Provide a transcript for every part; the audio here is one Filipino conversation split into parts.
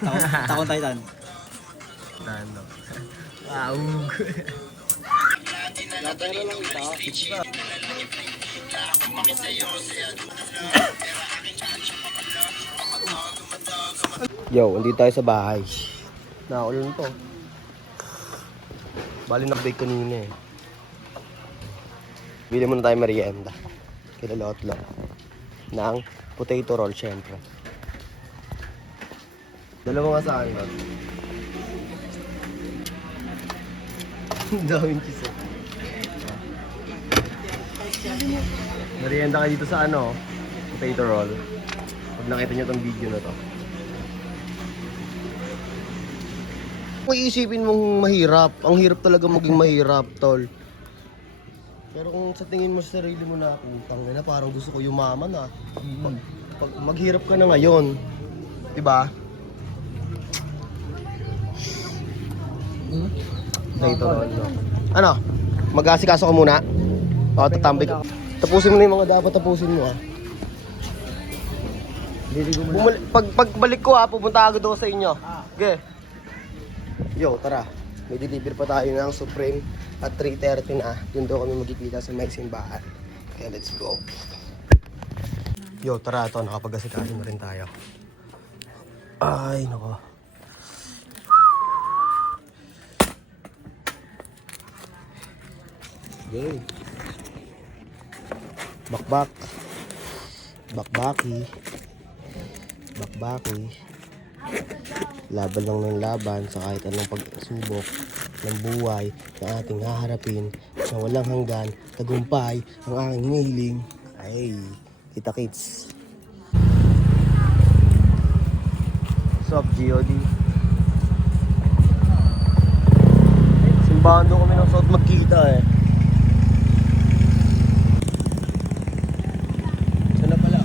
Takon Titan. Tano. Wow. Latero lang ito. Yo, hindi tayo sa bahay. Nakaulan to. Bali na-bake kanina eh. Bili muna tayo merienda. Kilalot-lot. Ng potato roll, syempre. Dalawa nga sa akin. Ang daming cheese eh. Merienda kayo dito sa ano, potato roll. Pag nakita nyo tong video na to. Kung iisipin mong mahirap, ang hirap talaga maging mahirap, tol. Pero kung sa tingin mo sa sarili mo na, putang ina, parang gusto ko yumaman ah. Pag maghirap ka na ngayon, diba? Potato roll, no? Ano? Mag-asikaso ka muna? O, tatambay ka. Tapusin mo na yung mga dapat tapusin mo ah. Pagbalik ko ah, pupunta agad ako sa inyo. Okay. Yo, tara. May deliver pa tayo ng Supreme at 3:30 na. Yun daw kami magkikita sa may simbahan. Okay, let's go. Yo, tara ito. Nakapag-asikaso na rin tayo. Ay, nako. Okay. Bakbak. Bakbaki. Bakbaki. Laban lang ng laban sa kahit anong pagsubok ng buhay na ating haharapin na walang hanggan, tagumpay ang aking hinihiling. Ay, kita kits. What's up, GOD? Simbahan doon kami ng South magkita eh. Sana pala.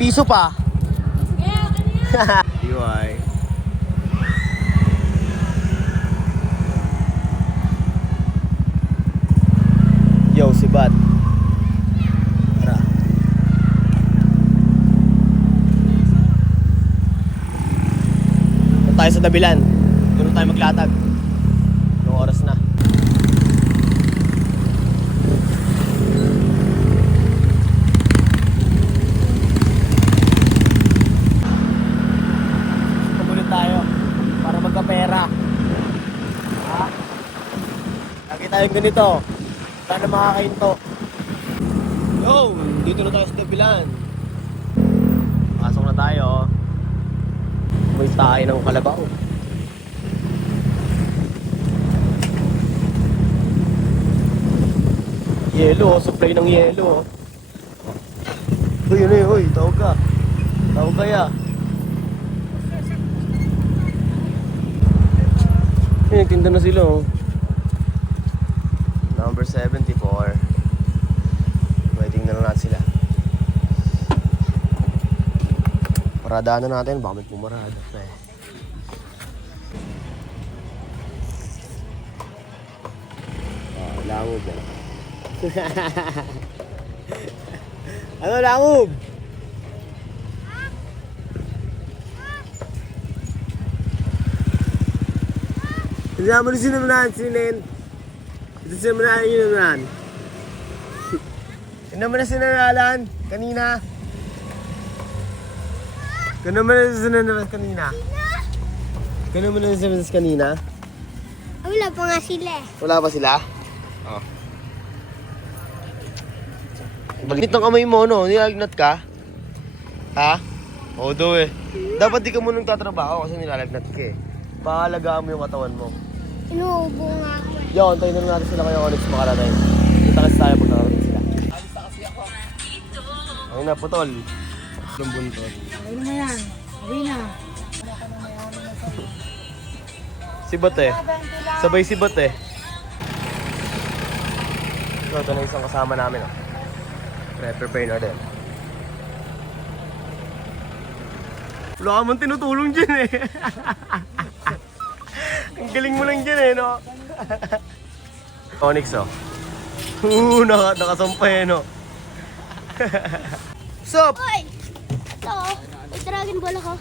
Piso pa. DY. Yo, si Bat. Tara. Doon tayo sa Dabilan. Doon tayo maglatag. Anong oras na? Pera. Ha? Lagi tayong ganito. Sana makakainto. Yo! Dito na tayo sa Dabilan. Pasok na tayo. May tayo ng kalabaw. Yelo, supply ng yelo. Uy, yun eh, uy. Tawag ka. Tawag kaya. Eh, nagtinda na sila oh. Number 74. Waiting na lang natin sila. Paradaan na natin, baka may pumarada pa eh. Langub eh. Ano langub? Hindi naman na sinamahan, sinin. Ito sinamahan yun naman. Hindi naman na sinamahan kanina. Kano naman na sinamahan kanina? Kano naman na sinamahan kanina? Wala pa nga sila eh. Wala pa sila? Oo. Balit ng kamay mo, no? Nilalagnat ka? Ha? Oo daw eh. Dapat di ka munang tatrabaho kasi nilalagnat ka eh. Paalagaan mo yung katawan mo. Inuubo nga ako eh. Yo, antayin na natin sila kayo Onyx makarating. Kita kasi tayo pag nakarating sila. Alis na kasi ako. Ayun na, putol. Yung buntot. Ayun na yan. Ayun na. Si Bot eh. Sabay si Bot eh. So, ito na isang kasama namin oh. Prepare na din. Wala ka man tinutulong dyan eh. Ang galing mo lang dyan eh, no? Onyx, oh. Nakasampay, no? Sup? Hoy! Ito, may Dragon Ball ako.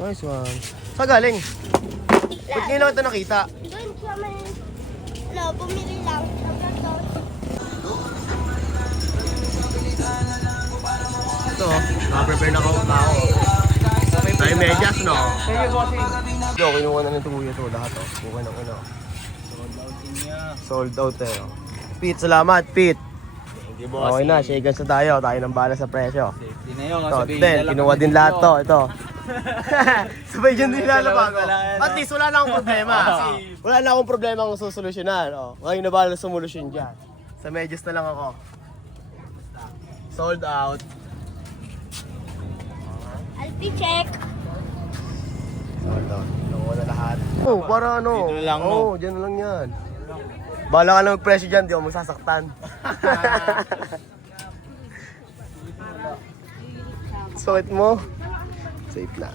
Nice one. Saan galing? Ba't ngayon lang ito nakita? Doon sa may... bumili lang. Ito, naka-prepare na ako. Tayo medyas, no? Ito, kinuha na ng tuya ito. Lahat, oh. Kuha ng ano. Sold out, eh. Oh. Pete, salamat, Pete. Okay na, shaken sa tayo. Tayo ng bala sa presyo. Safety na yun. Ito, din, kinuha din lahat to. Ito. Sabay dyan din lalabag. At least, wala na akong problema. Wala na akong problema ang susolusyonan. Oh. Ngayon na bala sumolusyon dyan. Sa medyas na lang ako. Sold out. Alpi check. Sold out. Kinuha na lahat. Oh, para ano? Dito na lang, no? Oo, dyan na lang yan. Bahala ka lang mag-presyo dyan, di ako magsasaktan. Sakit mo? Safe na.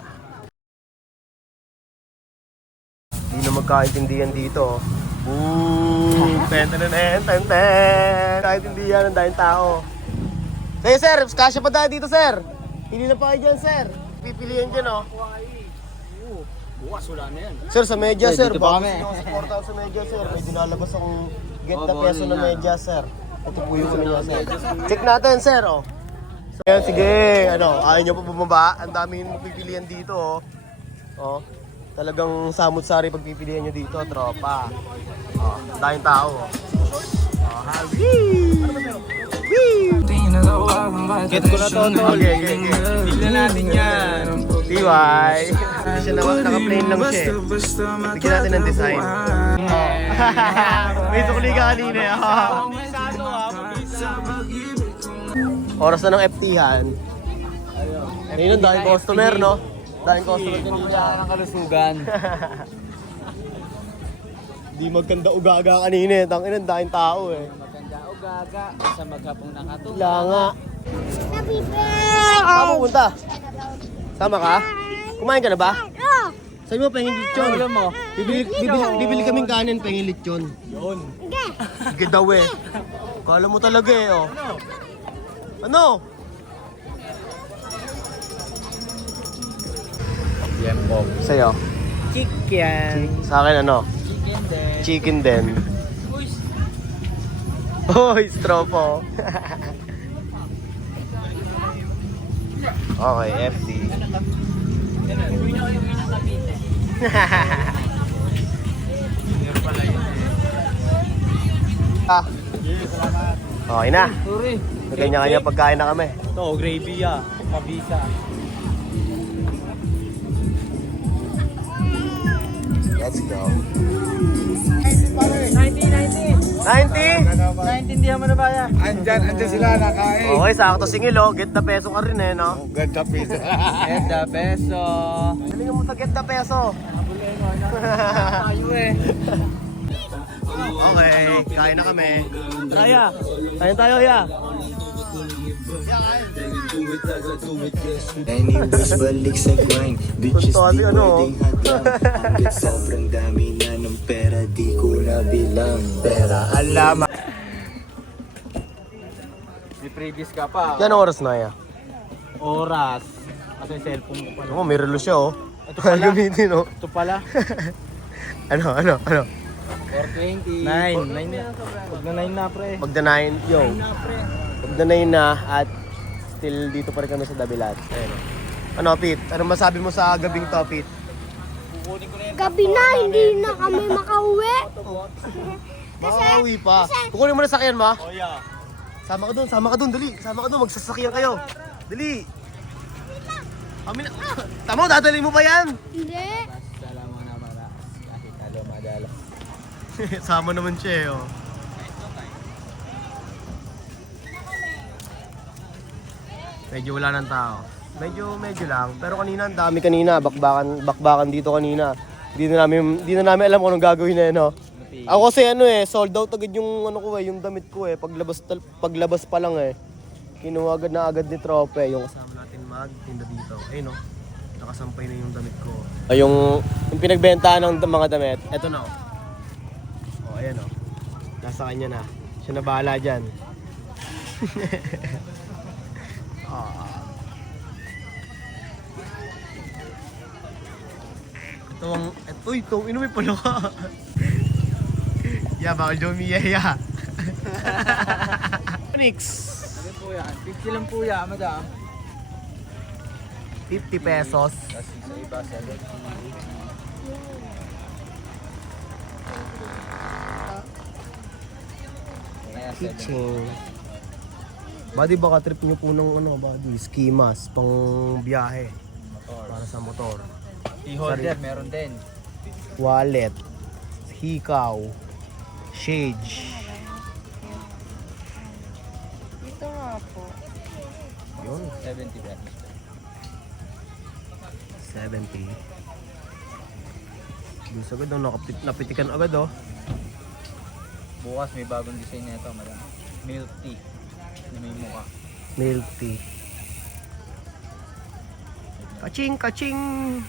Hindi na magkaintindihan dito. Boom! Ten. Kaintindihan ng dahil tao. Hey sir, kasya pa tayo dito sir. Hindi na pa kayo dyan sir. Pipilihan dyan oh. Bukas wala na yan. Sir, sa media sir. Dito pa Bakit kami. gusto ko support ako sa media sir? May dinalabas akong get the peso na media sir. Ito po yung media sir. Check natin sir oh. So, ayan, sige, ano, ayaw nyo pa bumaba. Ang dami yung mapipilian dito oh. Oh, talagang samut-sari pagpipilian nyo dito, tropa. Oh, daming tao oh. Oh, happy. Get ko na to, tol. Okay. Tignan natin yan. TY. Hindi siya naka-plain lang siya. Bigyan natin ng design. May tukli ka kanina eh. Oras na ng FT-han. Ayun ang daming customer, no? Daming customer kanina. Ang kalusugan. Di magkanda ugaga kanina eh. Tangin ang daming tao eh. Maganda o gaga. Sa maghapong nakatulog. Wala nga. Happy birthday! Saan pupunta? Sama ka? Kumain ka na ba? Oh! Sabi mo, pahingin lechon. Alam mo. Bibili kaming kanin, pahingin lechon. Yun. Hindi! Sige daw eh. Kala mo talaga eh, oh. Ano? Yan po. Sa'yo? Chicken. Sa akin ano? Chicken din. Chicken din. Hoy, stropo. Okay, FD. Okay na. Sorry. Kanya-kanya pagkain na kami. Ito, gravy ah. Pabisa. Let's go. 90. 90? Naintindihan mo na ba yan? Andyan sila nakain. Okay, sakto singil oh. Get the peso ka rin eh, no? Ganda pizza. Eda peso. Galingan mo sa get the peso. Tayo eh. Okay, kain na kami. Taya. Kain tayo, ya. Anyways, balik sa grind. Bitches Punto kasi di ano, pwedeng hadlang. Hanggat sobrang dami na ng pera, di ko na bilang. Pera alam. May previous ka pa. Yan ang oras na, ya. Oras. Kasi cellphone ko pala. Ano mo, may relo siya, oh. Ito pala. Gamitin, oh. Ito pala. Ano? 420. 9 na. Huwag na 9 na pre. Pag the 9, yo. Pag the 9 na at still dito pa rin kami sa Dabilat. Ayun, oh. Ano, Pete? Ano masabi mo sa gabing to, Pete? Gabi na, hindi na kami makauwi. Makakawi pa. Kukunin mo na sakyan mo. Oh yeah. Sama ka dun, dali. Sama ka dun, magsasakyan kayo. Dali. Kami na. Tama, dadali mo pa yan. Hindi. Salamat na mara. Kahit alo madala. Sama naman siya, eh, oh. Medyo wala ng tao. Medyo lang. Pero kanina, ang dami kanina. Bakbakan dito kanina. Hindi na namin alam kung anong gagawin na, no? Ako kasi sold out agad yung yung damit ko eh. Paglabas pa lang eh. Kinuha agad na agad ni Trope, yung kasama natin magtinda dito. Ayun no. Nakasampay na yung damit ko. Ay yung pinagbentahan ng mga damit, eto na oh. Ayan o. Nasa kanya na. Siya na bahala dyan. Ito ang... Uy, itong inumin pala ka. Bakal Jomi ya. Phoenix. Ano po yan? 50 lang po yan, madam. 50 pesos. Kasi sa iba, 70. Kaya 70. Kitchen. Buddy, baka trip nyo po ng ano, buddy, ski mask, pang biyahe. Motor. Para sa motor. E-holder, meron din. Wallet. Hikaw. Shade. Ito nga po. Yun. 70 pesos. 70. Bilis agad oh, napitikan agad oh. Bukas may bagong design nito, madam. Milk tea. Na may mukha. Milk tea. Kaching, kaching!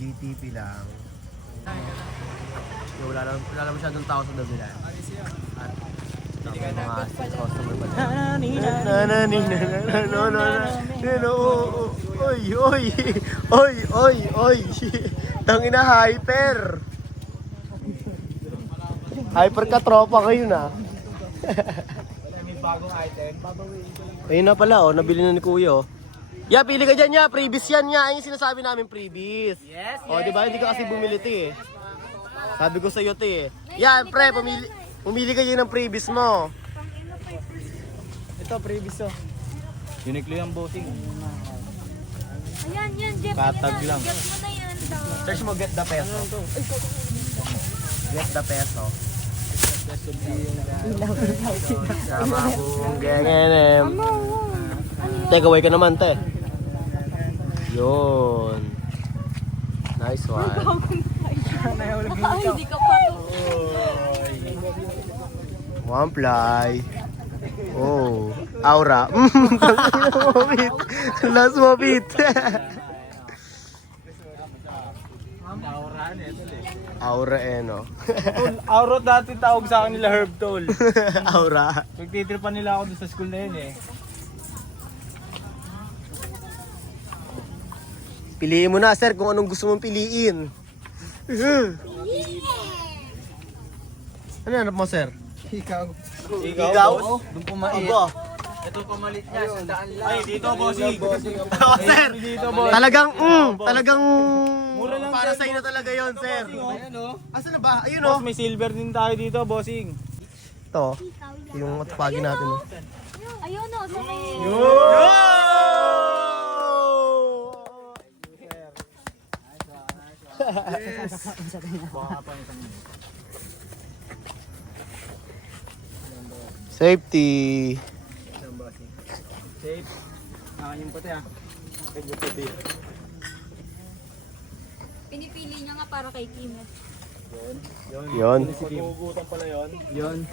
GTP lang. Wala lang masyadong tao sa dabilan. At mga customer pa din. Oy. Tangina hyper. Hyper ka tropa kayo na. May bagong item. Ayun na pala oh, nabili na ni Kuya oh. Ya, pili ka dyan ya, previous yan ya. Ayun yung sinasabi namin previous. Yes, Oh, di ba? Hindi ka kasi bumili eh. Sabi ko sa iyo eh. Yan, pre, pumili ka dyan ng previous mo. Ito, previous oh. Uniqlo yung bossing. Ayan, yan, Jeff. Katag lang. Jeff mo na yan. Search mo, get the peso. Get the peso. Sama akong gengenem. Take away ka naman, te. Yun. Nice one. Hindi ka pa to. One ply. Oh, aura. Mabit. Last mabit. Aura eh, no? Auro dati tawag sa akin nila Herb Toll. Aura. Nagtitripan nila ako doon sa school na yun eh. Piliin mo na, sir, kung anong gusto mong piliin. Ano hanap mo, sir? Ikaw? Ikaw? Doon pumait. Aba. Ito pamalit niya, 100 lang. Ay, dito bossing. Oh, sir. Dito boss. Talagang Mura lang, para sir. sa na talaga yon, sir. Ayan oh. Asan na ba? Ayun, Boss, oh. may silver din tayo dito, bossing. Ito, yung matapagin natin, oh. Ayun o, sa may... Safety. Safe. Yung puti ah. Yung puti. Pinipili niya nga para kay Kim. Yon. Pag-uugutan pala yun. Yun.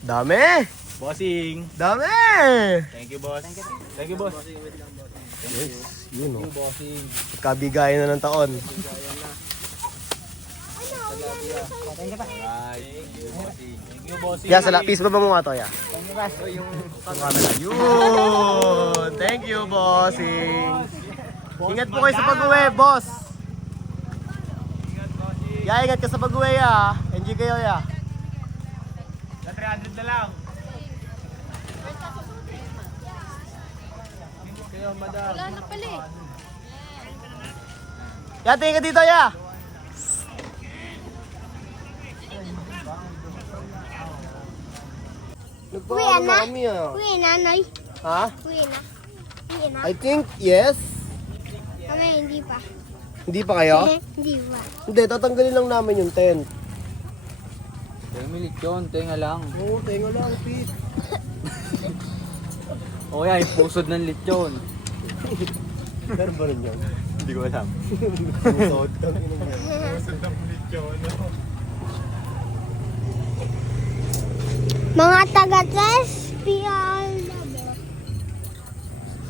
Dami. Bossing. Dami. Thank you, boss. Thank you, boss. Yes, yun, oh. Bossing. Kabigayan na ng taon. Right. Thank you, bossing. Thank you, bossing. Ya, sala, peace ba mo nga to, ya? Yung camera. Yun. Thank you, bossing. Ingat po kayo sa pag-uwi, boss. Ya, ingat ka sa pag-uwi, ya. Enjoy kayo, ya. Sa 300 na lang. Kayo, madam. Wala na pala eh. Ya, tingin ka dito, ya. Uwi na? Kami, ah. Uwi na, Noy. Ha? Uwi na. Uwi na. I think, yes. Kami, hindi pa. Hindi pa kayo? Hindi pa. Hindi, tatanggalin lang namin yung tent. Milit yun, tenga lang. Oo, tenga lang, Pete. O kaya, yung pusod ng lechon. Meron ba rin yan? Hindi ko alam. Pusod. Pusod ng lechon. Mga taga-test, PLW.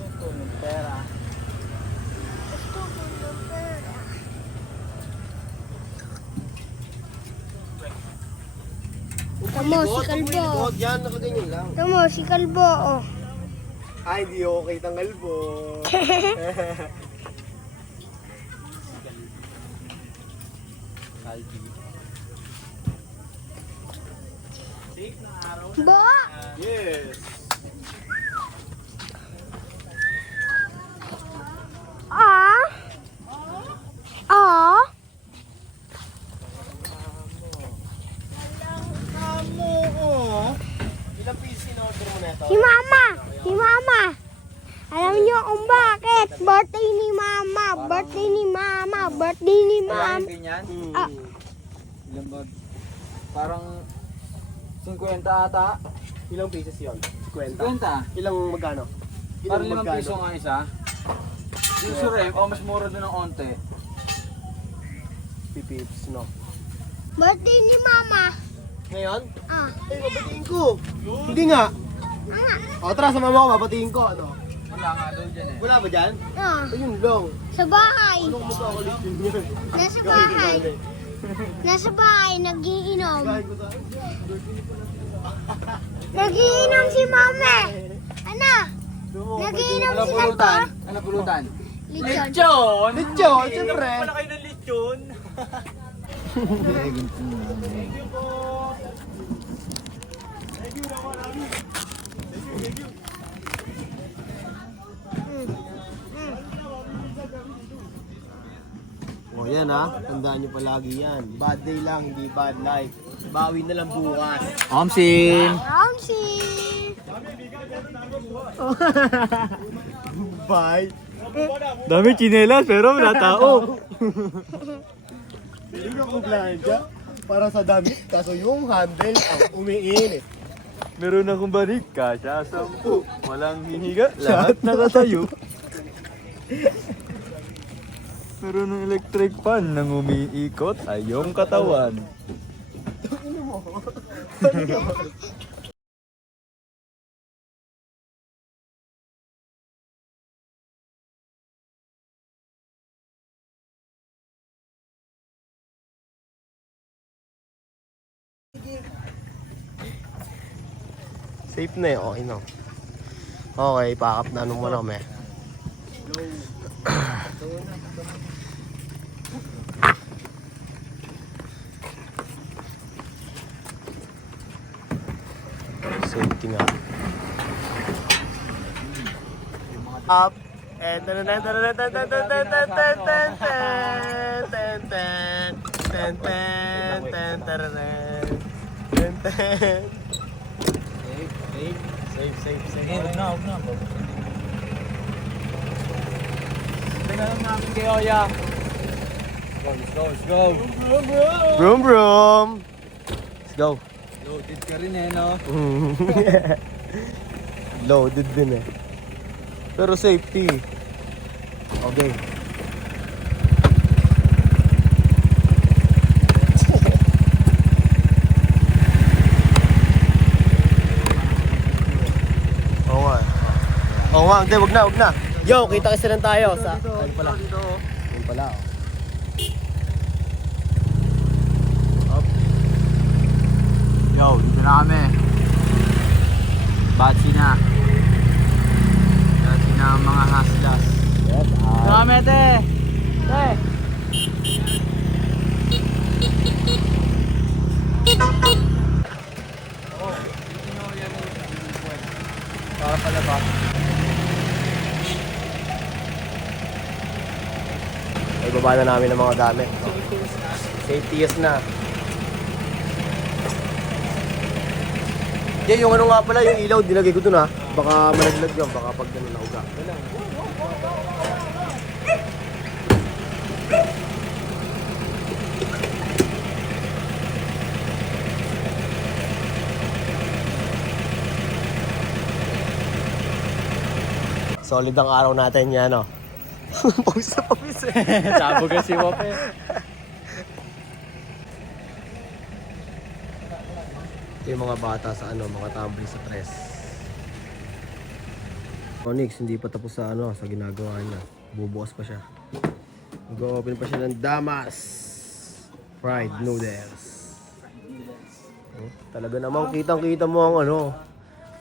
Gusto ng pera. Gusto ko ng pera. Tamo, si Kalbo. Yan, nakaganyan lang. Tamo, si Kalbo, oh. Ay, di okay tanggal po. Kalbi. Bo! Yes. Ah? Ah? Amo ko. Ilang piece in-order mo na ito? Si Mama! Si Mama! Alam niyo kung bakit? Birthday ni Mama! Birthday ni Mama! Birthday ni Wala Mama! yung ganyan? Ah, Ilan ba? Parang 50 ata. Ilang pieces yon? 50. 50. Ilang magkano? Parang 5 piso nga isa. Yung surem, mas mura doon ng onte. Pipips, no? birthday ni Mama! Ngayon? Ah, Ay, babatiin ko. Hindi nga. O, tara sa mama ko, babatiin ko. Ano? Wala nga daw dyan eh. Wala ba dyan? ah. Ayun lang. Sa bahay! Ano kung magkakalit din yan? Nasa bahay! Nasa bahay, nagiinom. Kahit ko sa... Nagiinom si Mama! Ano? Nagiinom Ano si pulutan? Kalbo? Ano pulutan? Lechon. Lechon! Lechon, siyempre. Wala kayo ng lechon. O yan ha, tandaan nyo palagi yan. Bad day lang, hindi bad life. Bawi na lang bukas. Omsin! Ramsey! Bye. Dami chinelas pero wala tao. Hindi ko kumplansya para sa damit, kaso yung handle ang umiinit. Meron akong balik, kasya 10. Walang hihiga, lahat nakatayo. Meron ng electric fan nang umiikot ay iyong katawan. Safe na eh, okay na. Okay, pack up na ano muna kami. Safety nga. Up. And ten ten ten ten ten ten ten ten ten ten ten ten ten ten ten. Safe. Huwag na. Tingnan lang namin kay Oya. Let's go. Vroom vroom. Let's go. Loaded ka rin eh, no? Loaded din eh. Pero safety. Okay. Oo nga, hindi, wag na. Yo, kita kasi lang tayo sa... Ayun pala. Ayun pala, oh. Yo, dito na kami. Batsi na ang mga hasdas. Yes, Kami, te! para sa labas. Ay, baba na namin ang mga gamit. Safety is na. Yeah, yung ano nga pala, yung ilaw, dinagay ko dun ha. Baka malaglag yun, baka pag gano'n nauga. Solid ang araw natin yan, no? Pawis na pawis eh. Sabog si Wape. Ito yung mga bata sa ano, mga tumbling sa press. Onyx, hindi pa tapos sa ano, sa ginagawa niya. Bubukas pa siya. Mag-open pa siya ng Damas fried noodles. Talaga namang kitang-kita mo ang ano.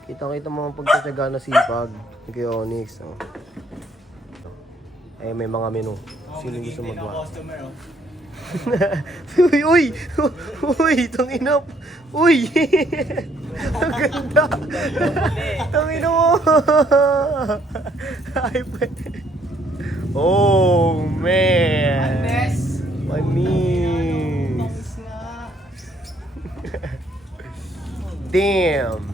Kitang-kita mo ang pagtsatsaga na sipag ni Kuya Onyx. Oh. Eh, may mga menu. Sino gusto magawa? Uy, uy! Uy, itong inap! Uy! Ang ganda! Itong ino mo! Ay, oh, man! My miss! Damn!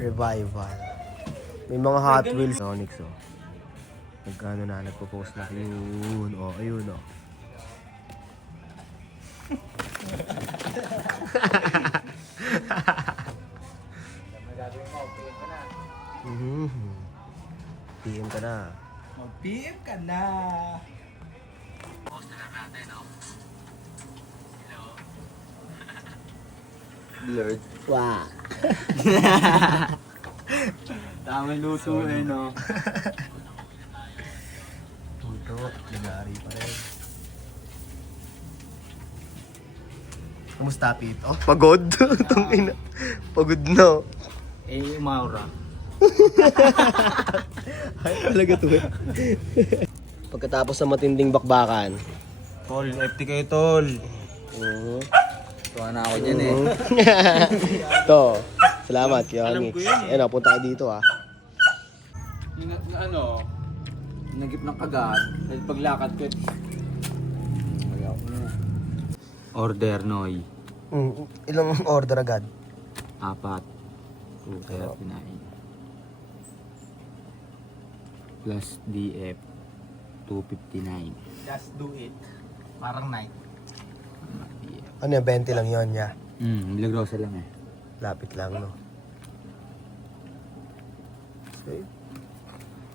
Revival. May mga Hot Wheels. Onyx, oh. Nagkano na, nagpo-post na. Ayun, oh, ayun, oh. PM ka na. Mag-PM ka na. Blurred. Wow. Tamang luto eh, no? Tuto, nag-aari pa rin. Kamusta, Pito? Pagod? Itong ina. Pagod na. Eh, Maura. Ay, talaga to eh. Pagkatapos ng matinding bakbakan. Tol, FT kayo, tol. Tuwa na ako dyan eh. To, salamat, Kuya Alam Onyx. ko yun eh. Ayun, punta ka dito ah. Yung ano, nagip ng kagat, dahil paglakad ko, magawa ko na. Order, Noy. Ilang order agad? 4. Kaya pinain. Plus DF, 259. Just do it. Parang night. Ano yung 20 lang yun, ya? Milagrosa lang eh. Lapit lang, no? Okay.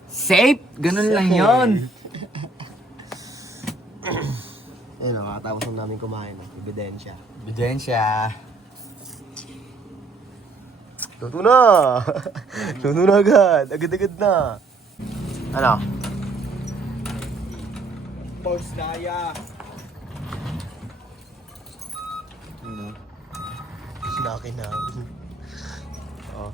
Safe! Ganun lang yon. Ayun, nakatapos na namin kumain. Ebidensya. Ebidensya. Luto na! Luto na agad! Agad-agad na! Ano? Boss Naya. Sinakinang. Oh.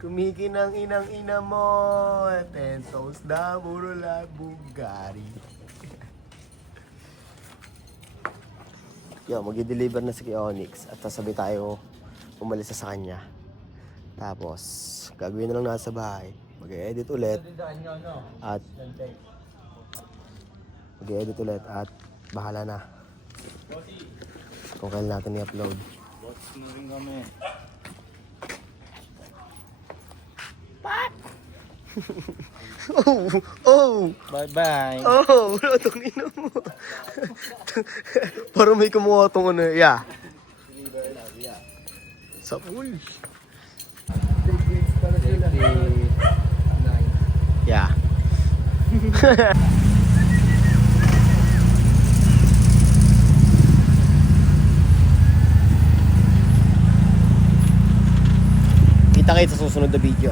Kumikinang inang-ina mo. Pesos na murula Bugari. Yo, mag-deliver na si Onyx at sasabi tayo umalis na sa kanya. Tapos, gagawin na lang nasa bahay. Mag-edit ulit. At mag-edit ulit at bahala na. Kung kailan natin i-upload. Bots mo rin kami. Oh! Oh! Bye-bye. Oh! Wala itong ina mo. Parang may kumuha itong ano. Yeah. Sa pool. Yeah. Kita kayo sa susunod na video.